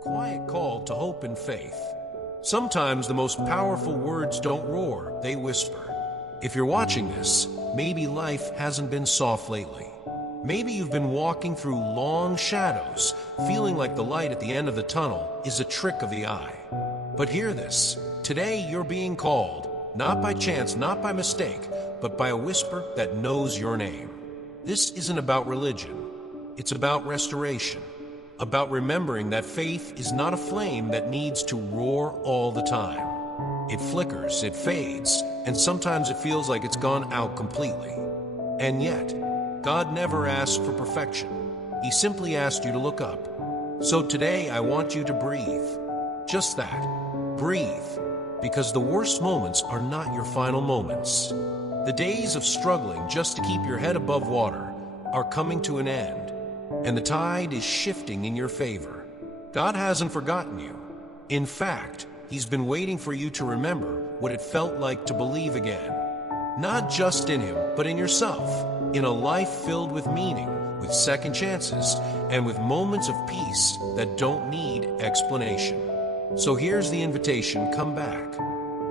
Quiet call to hope and faith. Sometimes the most powerful words don't roar, they whisper. If you're watching this, maybe life hasn't been soft lately. Maybe you've been walking through long shadows, feeling like the light at the end of the tunnel is a trick of the eye. But hear this, today you're being called, not by chance, not by mistake, but by a whisper that knows your name. This isn't about religion, it's about restoration. About remembering that faith is not a flame that needs to roar all the time. It flickers, it fades, and sometimes it feels like it's gone out completely. And yet, God never asked for perfection. He simply asked you to look up. So today I want you to breathe. Just that. Breathe. Because the worst moments are not your final moments. The days of struggling just to keep your head above water are coming to an end. And the tide is shifting in your favor. God hasn't forgotten you. In fact, He's been waiting for you to remember what it felt like to believe again. Not just in Him, but in yourself. In a life filled with meaning, with second chances, and with moments of peace that don't need explanation. So here's the invitation, come back.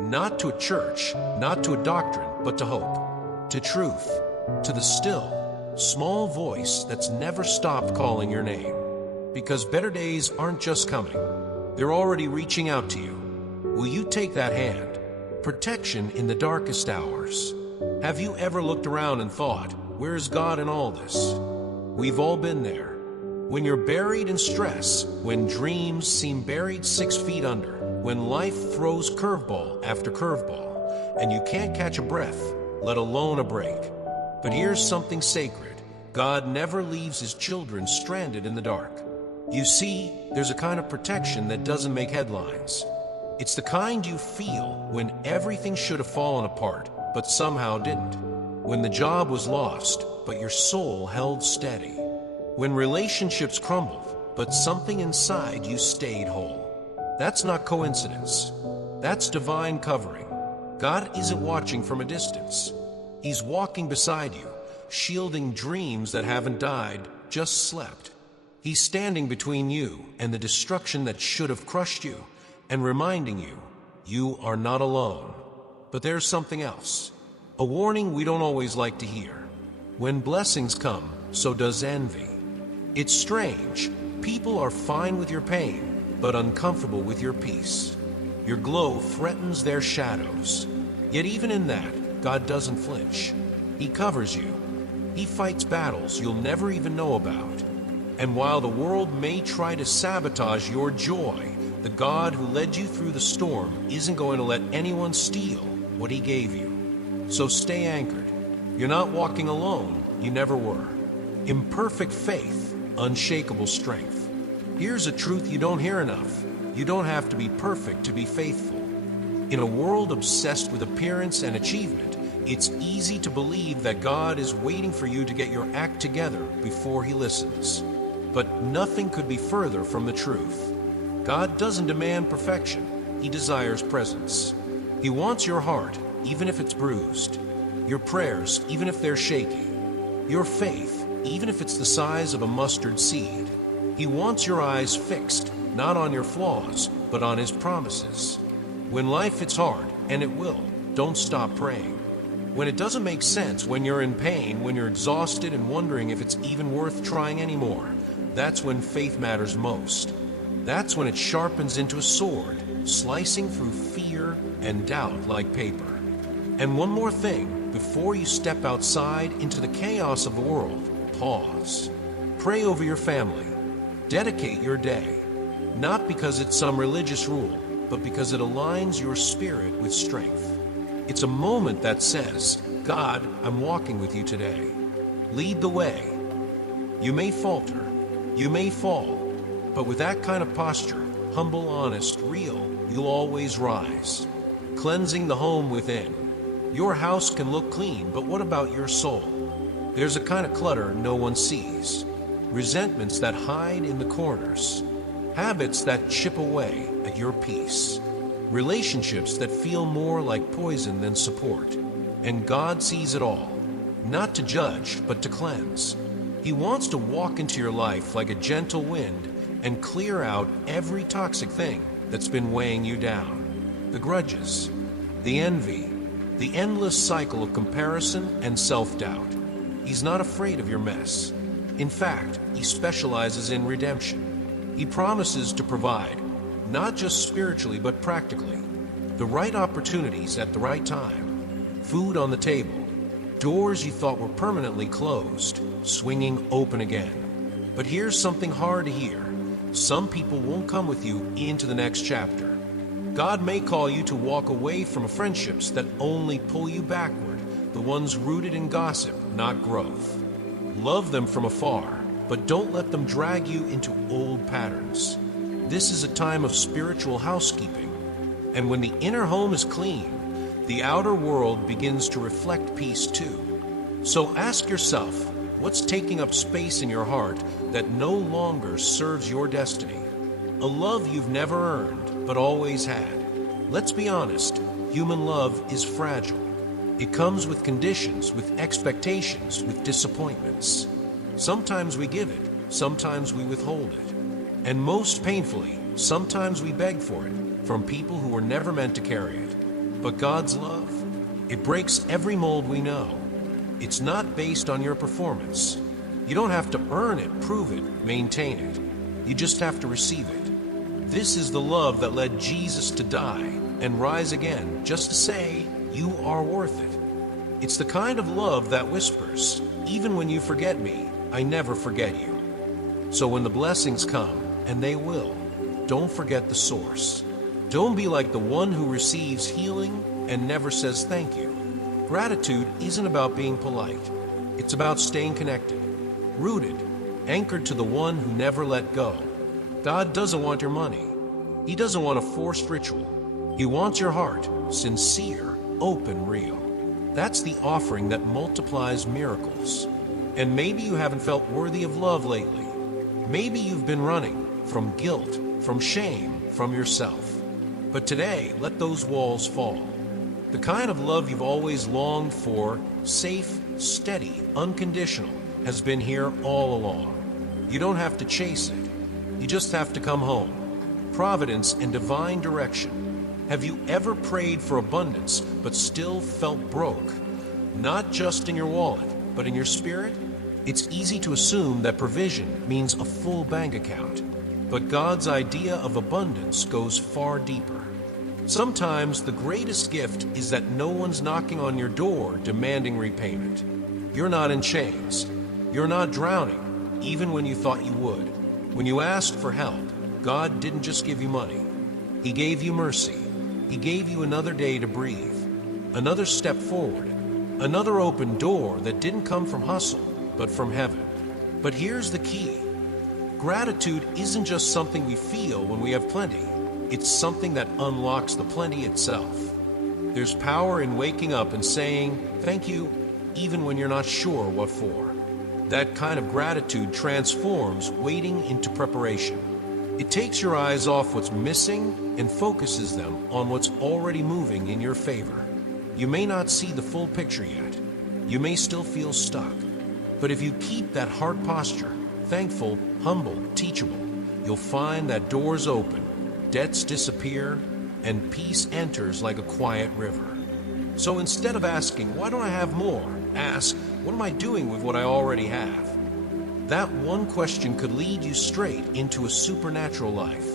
Not to a church, not to a doctrine, but to hope. To truth. To the still, small voice that's never stopped calling your name. Because better days aren't just coming. They're already reaching out to you. Will you take that hand? Protection in the darkest hours. Have you ever looked around and thought, where's God in all this? We've all been there. When you're buried in stress, when dreams seem buried 6 feet under, when life throws curveball after curveball, and you can't catch a breath, let alone a break. But here's something sacred. God never leaves His children stranded in the dark. You see, there's a kind of protection that doesn't make headlines. It's the kind you feel when everything should have fallen apart, but somehow didn't. When the job was lost, but your soul held steady. When relationships crumbled, but something inside you stayed whole. That's not coincidence. That's divine covering. God isn't watching from a distance. He's walking beside you, shielding dreams that haven't died, just slept. He's standing between you and the destruction that should have crushed you, and reminding you, you are not alone. But there's something else. A warning we don't always like to hear. When blessings come, so does envy. It's strange. People are fine with your pain, but uncomfortable with your peace. Your glow threatens their shadows. Yet even in that, God doesn't flinch. He covers you. He fights battles you'll never even know about. And while the world may try to sabotage your joy, the God who led you through the storm isn't going to let anyone steal what He gave you. So stay anchored. You're not walking alone. You never were. Imperfect faith, unshakable strength. Here's a truth you don't hear enough. You don't have to be perfect to be faithful. In a world obsessed with appearance and achievement, it's easy to believe that God is waiting for you to get your act together before He listens. But nothing could be further from the truth. God doesn't demand perfection. He desires presence. He wants your heart, even if it's bruised. Your prayers, even if they're shaky. Your faith, even if it's the size of a mustard seed. He wants your eyes fixed, not on your flaws, but on His promises. When life hits hard, and it will, don't stop praying. When it doesn't make sense, when you're in pain, when you're exhausted and wondering if it's even worth trying anymore, that's when faith matters most. That's when it sharpens into a sword, slicing through fear and doubt like paper. And one more thing, before you step outside into the chaos of the world, pause. Pray over your family. Dedicate your day. Not because it's some religious rule, but because it aligns your spirit with strength. It's a moment that says, God, I'm walking with you today. Lead the way. You may falter, you may fall, but with that kind of posture, humble, honest, real, you'll always rise. Cleansing the home within. Your house can look clean, but what about your soul? There's a kind of clutter no one sees. Resentments that hide in the corners. Habits that chip away at your peace. Relationships that feel more like poison than support. And God sees it all, not to judge, but to cleanse. He wants to walk into your life like a gentle wind, and clear out every toxic thing that's been weighing you down. The grudges, the envy, the endless cycle of comparison and self-doubt. He's not afraid of your mess. In fact, he specializes in redemption. He promises to provide, not just spiritually but practically, the right opportunities at the right time. Food on the table, doors you thought were permanently closed, swinging open again. But here's something hard to hear. Some people won't come with you into the next chapter. God may call you to walk away from friendships that only pull you backward, the ones rooted in gossip, not growth. Love them from afar, but don't let them drag you into old patterns. This is a time of spiritual housekeeping, and when the inner home is clean, the outer world begins to reflect peace too. So ask yourself, what's taking up space in your heart that no longer serves your destiny? A love you've never earned, but always had. Let's be honest, human love is fragile. It comes with conditions, with expectations, with disappointments. Sometimes we give it, sometimes we withhold it. And most painfully, sometimes we beg for it from people who were never meant to carry it. But God's love, it breaks every mold we know. It's not based on your performance. You don't have to earn it, prove it, maintain it. You just have to receive it. This is the love that led Jesus to die and rise again just to say, you are worth it. It's the kind of love that whispers, even when you forget me, I never forget you. So when the blessings come, and they will, don't forget the source. Don't be like the one who receives healing and never says thank you. Gratitude isn't about being polite. It's about staying connected, rooted, anchored to the one who never let go. God doesn't want your money. He doesn't want a forced ritual. He wants your heart, sincere, open, real. That's the offering that multiplies miracles. And maybe you haven't felt worthy of love lately. Maybe you've been running from guilt, from shame, from yourself. But today, let those walls fall. The kind of love you've always longed for, safe, steady, unconditional, has been here all along. You don't have to chase it. You just have to come home. Providence and divine direction. Have you ever prayed for abundance but still felt broke? Not just in your wallet, but in your spirit? It's easy to assume that provision means a full bank account. But God's idea of abundance goes far deeper. Sometimes the greatest gift is that no one's knocking on your door demanding repayment. You're not in chains. You're not drowning, even when you thought you would. When you asked for help, God didn't just give you money. He gave you mercy. He gave you another day to breathe, another step forward, another open door that didn't come from hustle, but from heaven. But here's the key. Gratitude isn't just something we feel when we have plenty. It's something that unlocks the plenty itself. There's power in waking up and saying, thank you, even when you're not sure what for. That kind of gratitude transforms waiting into preparation. It takes your eyes off what's missing and focuses them on what's already moving in your favor. You may not see the full picture yet. You may still feel stuck. But if you keep that heart posture, thankful, humble, teachable, you'll find that doors open, debts disappear, and peace enters like a quiet river. So instead of asking, why don't I have more? Ask, what am I doing with what I already have? That one question could lead you straight into a supernatural life.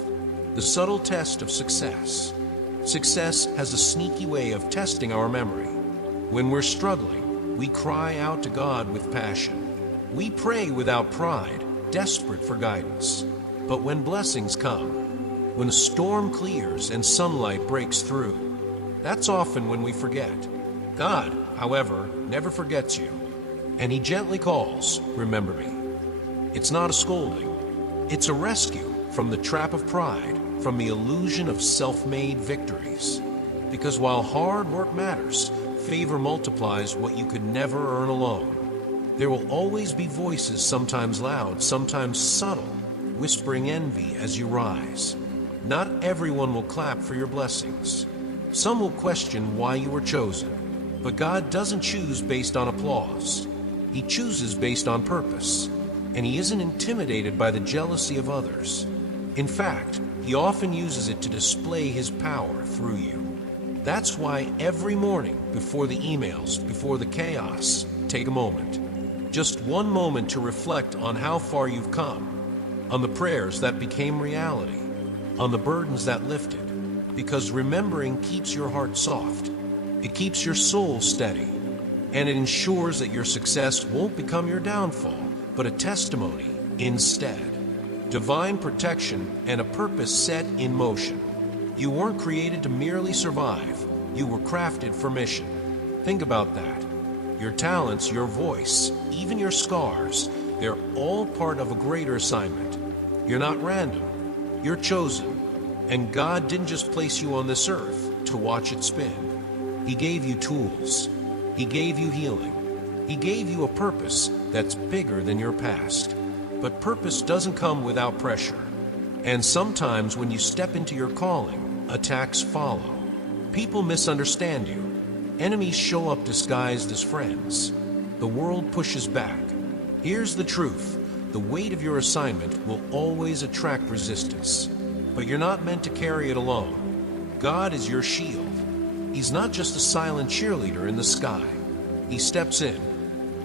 The subtle test of success. Success has a sneaky way of testing our memory. When we're struggling, we cry out to God with passion. We pray without pride, desperate for guidance. But when blessings come, when the storm clears and sunlight breaks through, that's often when we forget. God, however, never forgets you. And He gently calls, remember me. It's not a scolding. It's a rescue from the trap of pride, from the illusion of self-made victories. Because while hard work matters, favor multiplies what you could never earn alone. There will always be voices, sometimes loud, sometimes subtle, whispering envy as you rise. Not everyone will clap for your blessings. Some will question why you were chosen. But God doesn't choose based on applause. He chooses based on purpose. And He isn't intimidated by the jealousy of others. In fact, he often uses it to display his power through you. That's why every morning, before the emails, before the chaos, take a moment. Just one moment to reflect on how far you've come, on the prayers that became reality, on the burdens that lifted. Because remembering keeps your heart soft, it keeps your soul steady, and it ensures that your success won't become your downfall, but a testimony instead. Divine protection and a purpose set in motion. You weren't created to merely survive, you were crafted for mission. Think about that. Your talents, your voice, even your scars, they're all part of a greater assignment. You're not random, you're chosen. And God didn't just place you on this earth to watch it spin. He gave you tools. He gave you healing. He gave you a purpose that's bigger than your past. But purpose doesn't come without pressure. And sometimes when you step into your calling, attacks follow. People misunderstand you. Enemies show up disguised as friends. The world pushes back. Here's the truth. The weight of your assignment will always attract resistance. But you're not meant to carry it alone. God is your shield. He's not just a silent cheerleader in the sky. He steps in.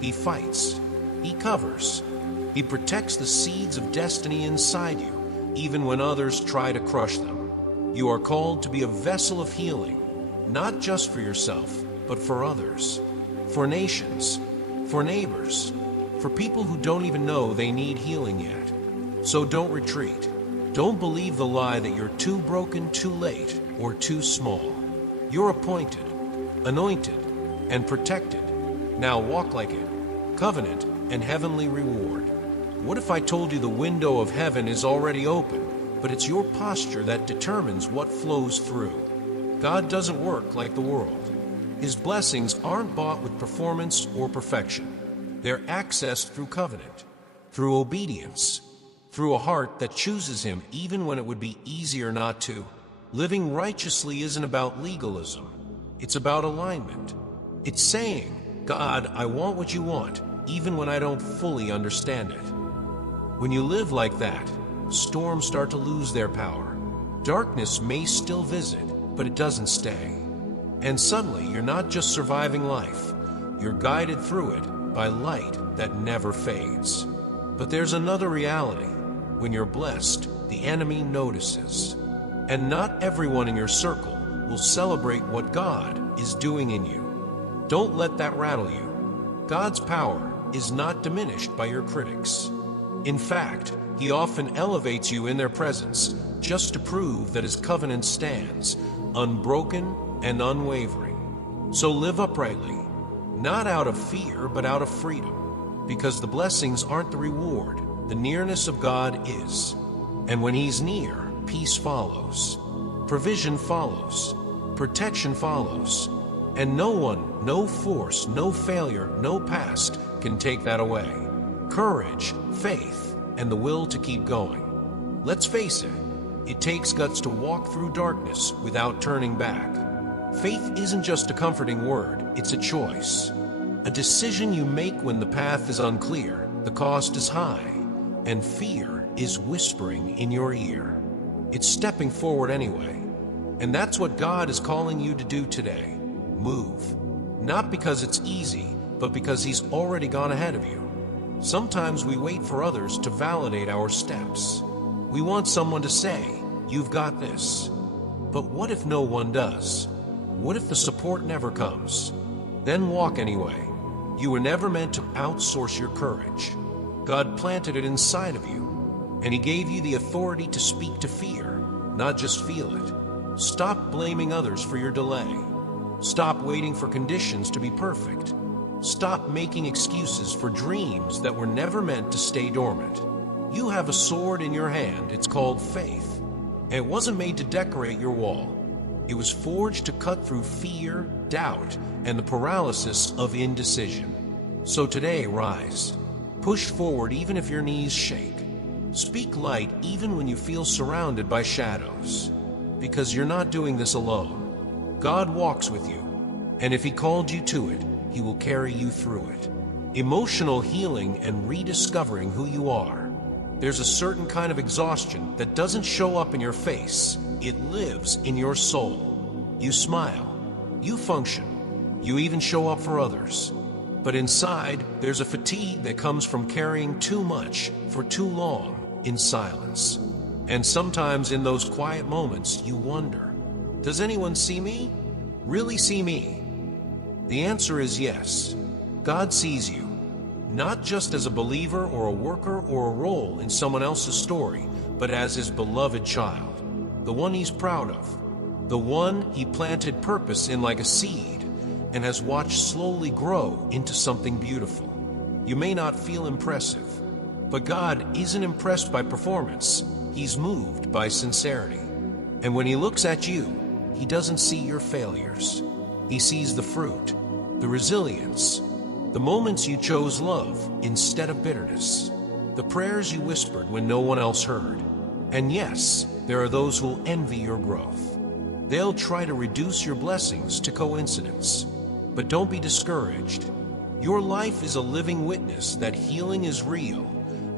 He fights. He covers. He protects the seeds of destiny inside you, even when others try to crush them. You are called to be a vessel of healing, not just for yourself, but for others, for nations, for neighbors, for people who don't even know they need healing yet. So don't retreat. Don't believe the lie that you're too broken, too late, or too small. You're appointed, anointed, and protected. Now walk like it. Covenant and heavenly reward. What if I told you the window of heaven is already open, but it's your posture that determines what flows through? God doesn't work like the world. His blessings aren't bought with performance or perfection. They're accessed through covenant, through obedience, through a heart that chooses Him even when it would be easier not to. Living righteously isn't about legalism. It's about alignment. It's saying, God, I want what you want, even when I don't fully understand it. When you live like that, storms start to lose their power. Darkness may still visit, but it doesn't stay. And suddenly, you're not just surviving life. You're guided through it by light that never fades. But there's another reality. When you're blessed, the enemy notices. And not everyone in your circle will celebrate what God is doing in you. Don't let that rattle you. God's power is not diminished by your critics. In fact, He often elevates you in their presence just to prove that His covenant stands, unbroken and unwavering. So live uprightly, not out of fear, but out of freedom, because the blessings aren't the reward. The nearness of God is. And when He's near, peace follows, provision follows, protection follows, and no one, no force, no failure, no past can take that away. Courage, faith, and the will to keep going. Let's face it, it takes guts to walk through darkness without turning back. Faith isn't just a comforting word, it's a choice. A decision you make when the path is unclear, the cost is high, and fear is whispering in your ear. It's stepping forward anyway. And that's what God is calling you to do today. Move. Not because it's easy, but because He's already gone ahead of you. Sometimes we wait for others to validate our steps. We want someone to say, "You've got this." But what if no one does? What if the support never comes? Then walk anyway. You were never meant to outsource your courage. God planted it inside of you, and He gave you the authority to speak to fear, not just feel it. Stop blaming others for your delay. Stop waiting for conditions to be perfect. Stop making excuses for dreams that were never meant to stay dormant. You have a sword in your hand. It's called faith. And it wasn't made to decorate your wall. It was forged to cut through fear, doubt, and the paralysis of indecision. So today, rise. Push forward even if your knees shake. Speak light even when you feel surrounded by shadows. Because you're not doing this alone. God walks with you. And if He called you to it, He will carry you through it. Emotional healing and rediscovering who you are. There's a certain kind of exhaustion that doesn't show up in your face. It lives in your soul. You smile, you function, you even show up for others. But inside, there's a fatigue that comes from carrying too much for too long in silence. And sometimes in those quiet moments, you wonder, does anyone see me? Really see me? The answer is yes. God sees you, not just as a believer or a worker or a role in someone else's story, but as his beloved child, the one he's proud of, the one he planted purpose in like a seed and has watched slowly grow into something beautiful. You may not feel impressive, but God isn't impressed by performance. He's moved by sincerity. And when he looks at you, he doesn't see your failures. He sees the fruit, the resilience, the moments you chose love instead of bitterness, the prayers you whispered when no one else heard. And yes, there are those who'll envy your growth. They'll try to reduce your blessings to coincidence. But don't be discouraged. Your life is a living witness that healing is real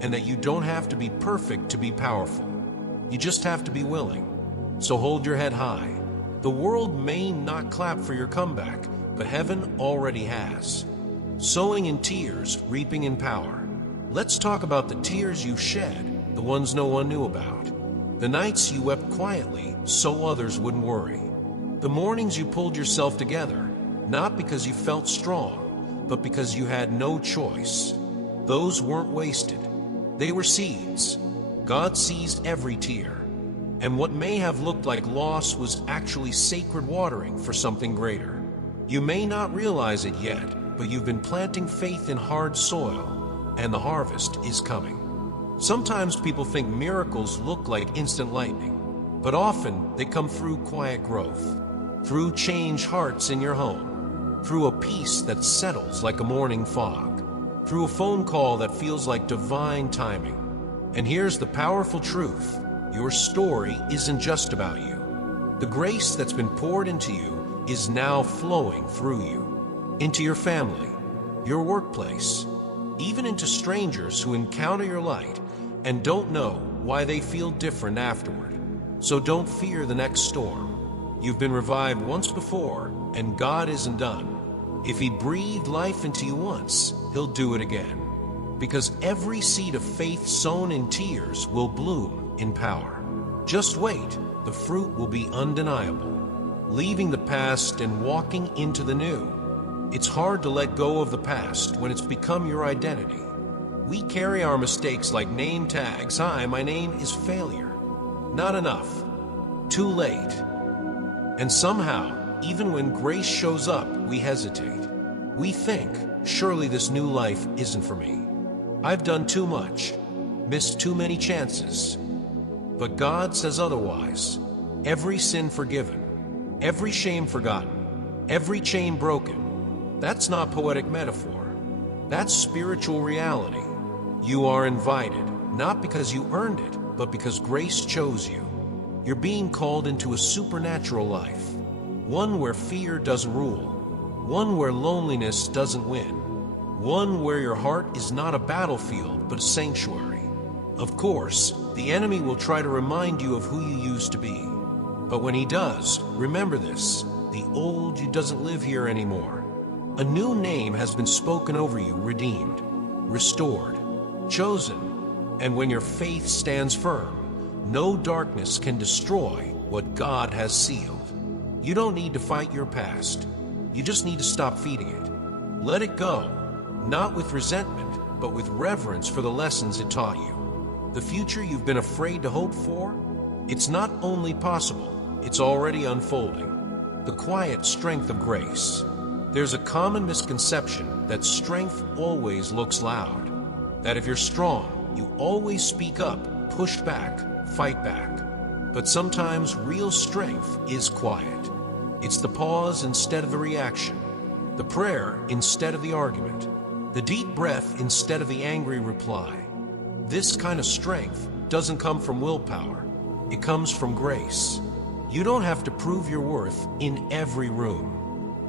and that you don't have to be perfect to be powerful. You just have to be willing. So hold your head high. The world may not clap for your comeback, but heaven already has. Sowing in tears, reaping in power. Let's talk about the tears you've shed, the ones no one knew about. The nights you wept quietly so others wouldn't worry. The mornings you pulled yourself together, not because you felt strong, but because you had no choice. Those weren't wasted. They were seeds. God sees every tear. And what may have looked like loss was actually sacred watering for something greater. You may not realize it yet, but you've been planting faith in hard soil, and the harvest is coming. Sometimes people think miracles look like instant lightning, but often they come through quiet growth, through changed hearts in your home, through a peace that settles like a morning fog, through a phone call that feels like divine timing. And here's the powerful truth. Your story isn't just about you. The grace that's been poured into you is now flowing through you, into your family, your workplace, even into strangers who encounter your light and don't know why they feel different afterward. So don't fear the next storm. You've been revived once before, and God isn't done. If he breathed life into you once, he'll do it again. Because every seed of faith sown in tears will bloom in power. Just wait, the fruit will be undeniable. Leaving the past and walking into the new. It's hard to let go of the past when it's become your identity. We carry our mistakes like name tags. Hi, my name is failure. Not enough. Too late. And somehow, even when grace shows up, we hesitate. We think, surely this new life isn't for me. I've done too much, missed too many chances. But God says otherwise. Every sin forgiven, every shame forgotten, every chain broken. That's not poetic metaphor. That's spiritual reality. You are invited, not because you earned it, but because grace chose you. You're being called into a supernatural life, one where fear doesn't rule, one where loneliness doesn't win, one where your heart is not a battlefield, but a sanctuary. Of course, the enemy will try to remind you of who you used to be. But when he does, remember this: the old you doesn't live here anymore. A new name has been spoken over you, redeemed, restored, chosen. And when your faith stands firm, no darkness can destroy what God has sealed. You don't need to fight your past. You just need to stop feeding it. Let it go, not with resentment, but with reverence for the lessons it taught you. The future you've been afraid to hope for, it's not only possible, it's already unfolding. The quiet strength of grace. There's a common misconception that strength always looks loud. That if you're strong, you always speak up, push back, fight back. But sometimes real strength is quiet. It's the pause instead of the reaction, the prayer instead of the argument, the deep breath instead of the angry reply. This kind of strength doesn't come from willpower. It comes from grace. You don't have to prove your worth in every room.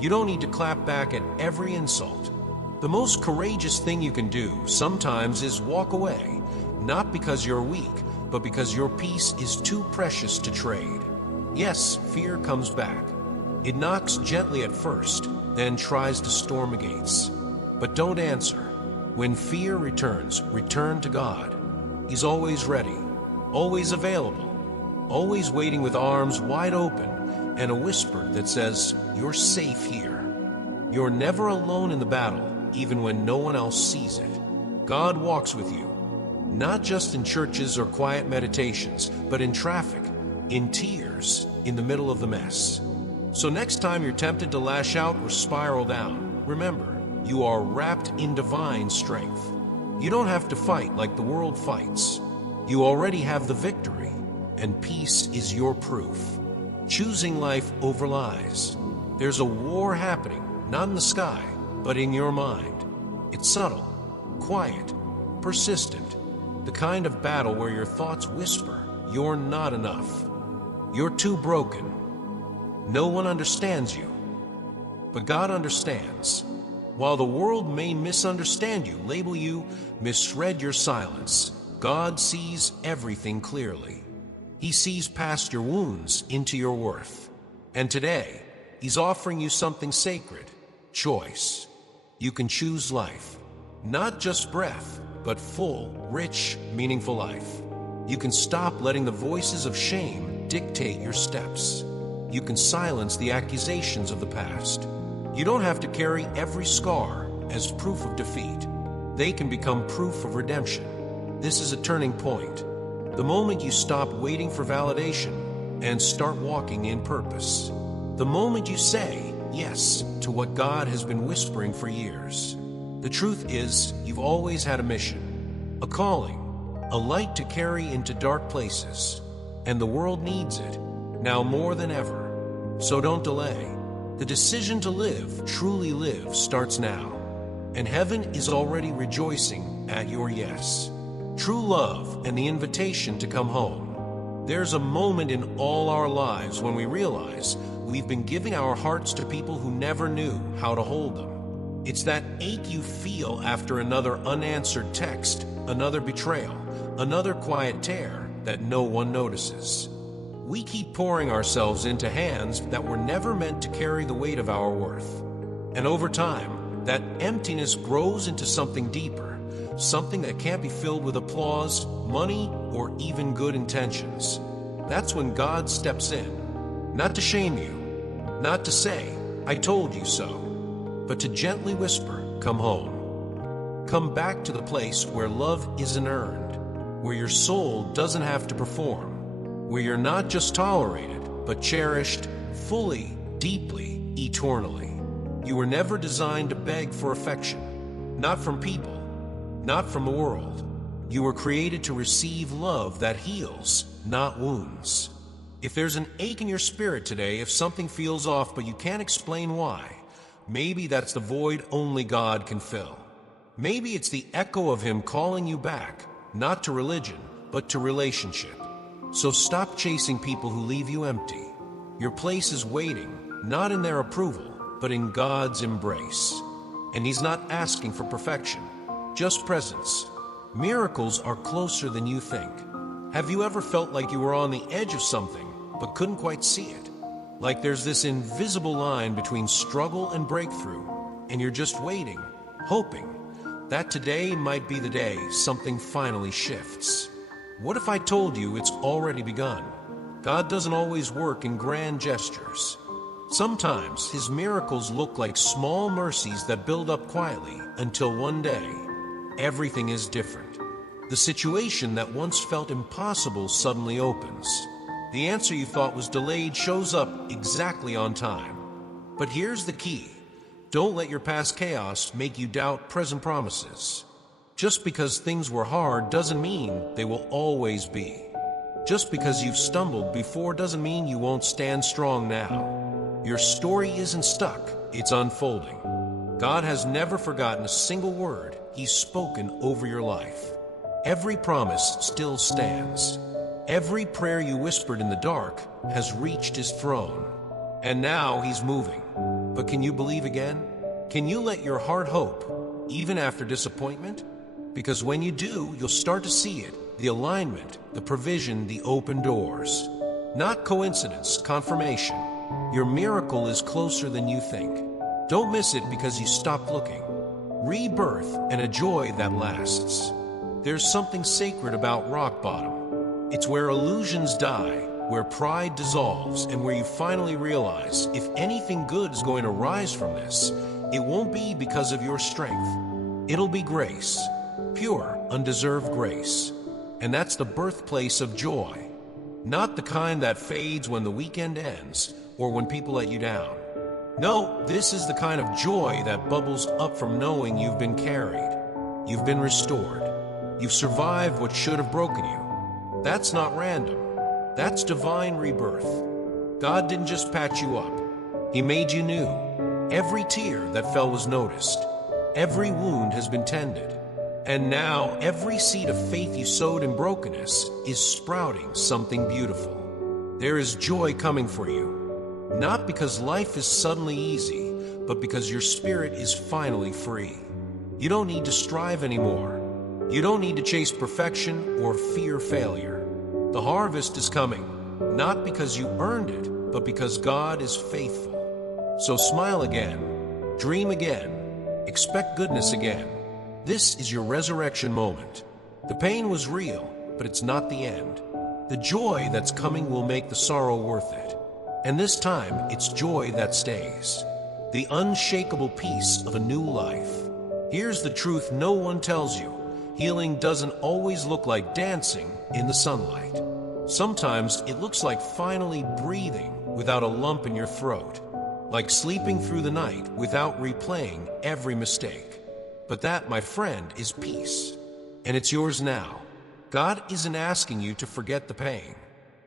You don't need to clap back at every insult. The most courageous thing you can do sometimes is walk away, not because you're weak, but because your peace is too precious to trade. Yes, fear comes back. It knocks gently at first, then tries to storm the gates. But don't answer. When fear returns, return to God. He's always ready, always available, always waiting with arms wide open and a whisper that says, "You're safe here." You're never alone in the battle, even when no one else sees it. God walks with you, not just in churches or quiet meditations, but in traffic, in tears, in the middle of the mess. So next time you're tempted to lash out or spiral down, remember, you are wrapped in divine strength. You don't have to fight like the world fights. You already have the victory, and peace is your proof. Choosing life over lies. There's a war happening, not in the sky, but in your mind. It's subtle, quiet, persistent, the kind of battle where your thoughts whisper, "You're not enough. You're too broken. No one understands you." But God understands. While the world may misunderstand you, label you, misread your silence, God sees everything clearly. He sees past your wounds into your worth. And today, He's offering you something sacred, choice. You can choose life. Not just breath, but full, rich, meaningful life. You can stop letting the voices of shame dictate your steps. You can silence the accusations of the past. You don't have to carry every scar as proof of defeat. They can become proof of redemption. This is a turning point. The moment you stop waiting for validation and start walking in purpose. The moment you say yes to what God has been whispering for years. The truth is, you've always had a mission, a calling, a light to carry into dark places, and the world needs it, now more than ever. So don't delay. The decision to live, truly live, starts now, and heaven is already rejoicing at your yes. True love and the invitation to come home. There's a moment in all our lives when we realize we've been giving our hearts to people who never knew how to hold them. It's that ache you feel after another unanswered text, another betrayal, another quiet tear that no one notices. We keep pouring ourselves into hands that were never meant to carry the weight of our worth. And over time, that emptiness grows into something deeper, something that can't be filled with applause, money, or even good intentions. That's when God steps in, not to shame you, not to say, "I told you so," but to gently whisper, "Come home." Come back to the place where love isn't earned, where your soul doesn't have to perform, where you're not just tolerated, but cherished fully, deeply, eternally. You were never designed to beg for affection, not from people, not from the world. You were created to receive love that heals, not wounds. If there's an ache in your spirit today, if something feels off but you can't explain why, maybe that's the void only God can fill. Maybe it's the echo of Him calling you back, not to religion, but to relationship. So stop chasing people who leave you empty. Your place is waiting, not in their approval, but in God's embrace. And He's not asking for perfection, just presence. Miracles are closer than you think. Have you ever felt like you were on the edge of something, but couldn't quite see it? Like there's this invisible line between struggle and breakthrough, and you're just waiting, hoping that today might be the day something finally shifts. What if I told you it's already begun? God doesn't always work in grand gestures. Sometimes His miracles look like small mercies that build up quietly until one day, everything is different. The situation that once felt impossible suddenly opens. The answer you thought was delayed shows up exactly on time. But here's the key. Don't let your past chaos make you doubt present promises. Just because things were hard doesn't mean they will always be. Just because you've stumbled before doesn't mean you won't stand strong now. Your story isn't stuck, it's unfolding. God has never forgotten a single word He's spoken over your life. Every promise still stands. Every prayer you whispered in the dark has reached His throne. And now He's moving. But can you believe again? Can you let your heart hope, even after disappointment? Because when you do, you'll start to see it, the alignment, the provision, the open doors. Not coincidence, confirmation. Your miracle is closer than you think. Don't miss it because you stopped looking. Rebirth and a joy that lasts. There's something sacred about rock bottom. It's where illusions die, where pride dissolves, and where you finally realize if anything good is going to rise from this, it won't be because of your strength. It'll be grace. Pure, undeserved grace. And that's the birthplace of joy. Not the kind that fades when the weekend ends or when people let you down. No, this is the kind of joy that bubbles up from knowing you've been carried. You've been restored. You've survived what should have broken you. That's not random. That's divine rebirth. God didn't just patch you up. He made you new. Every tear that fell was noticed. Every wound has been tended. And now every seed of faith you sowed in brokenness is sprouting something beautiful. There is joy coming for you. Not because life is suddenly easy, but because your spirit is finally free. You don't need to strive anymore. You don't need to chase perfection or fear failure. The harvest is coming, not because you earned it, but because God is faithful. So smile again, dream again, expect goodness again. This is your resurrection moment. The pain was real, but it's not the end. The joy that's coming will make the sorrow worth it. And this time, it's joy that stays. The unshakable peace of a new life. Here's the truth no one tells you. Healing doesn't always look like dancing in the sunlight. Sometimes it looks like finally breathing without a lump in your throat. Like sleeping through the night without replaying every mistake. But that, my friend, is peace. And it's yours now. God isn't asking you to forget the pain.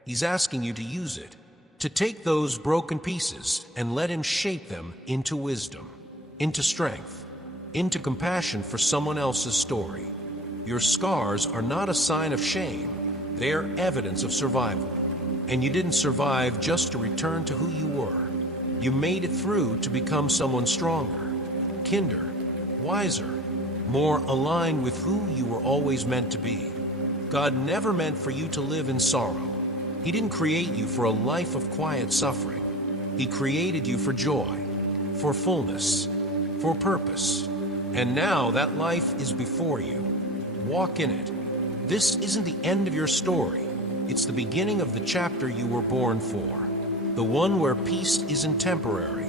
He's asking you to use it. To take those broken pieces and let Him shape them into wisdom, into strength, into compassion for someone else's story. Your scars are not a sign of shame. They are evidence of survival. And you didn't survive just to return to who you were. You made it through to become someone stronger, kinder, wiser, more aligned with who you were always meant to be. God never meant for you to live in sorrow. He didn't create you for a life of quiet suffering. He created you for joy, for fullness, for purpose. And now that life is before you. Walk in it. This isn't the end of your story. It's the beginning of the chapter you were born for. The one where peace isn't temporary.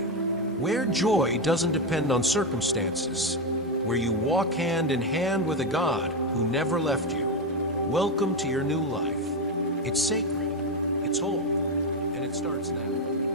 Where joy doesn't depend on circumstances. Where you walk hand in hand with a God who never left you. Welcome to your new life. It's sacred, it's whole, and it starts now.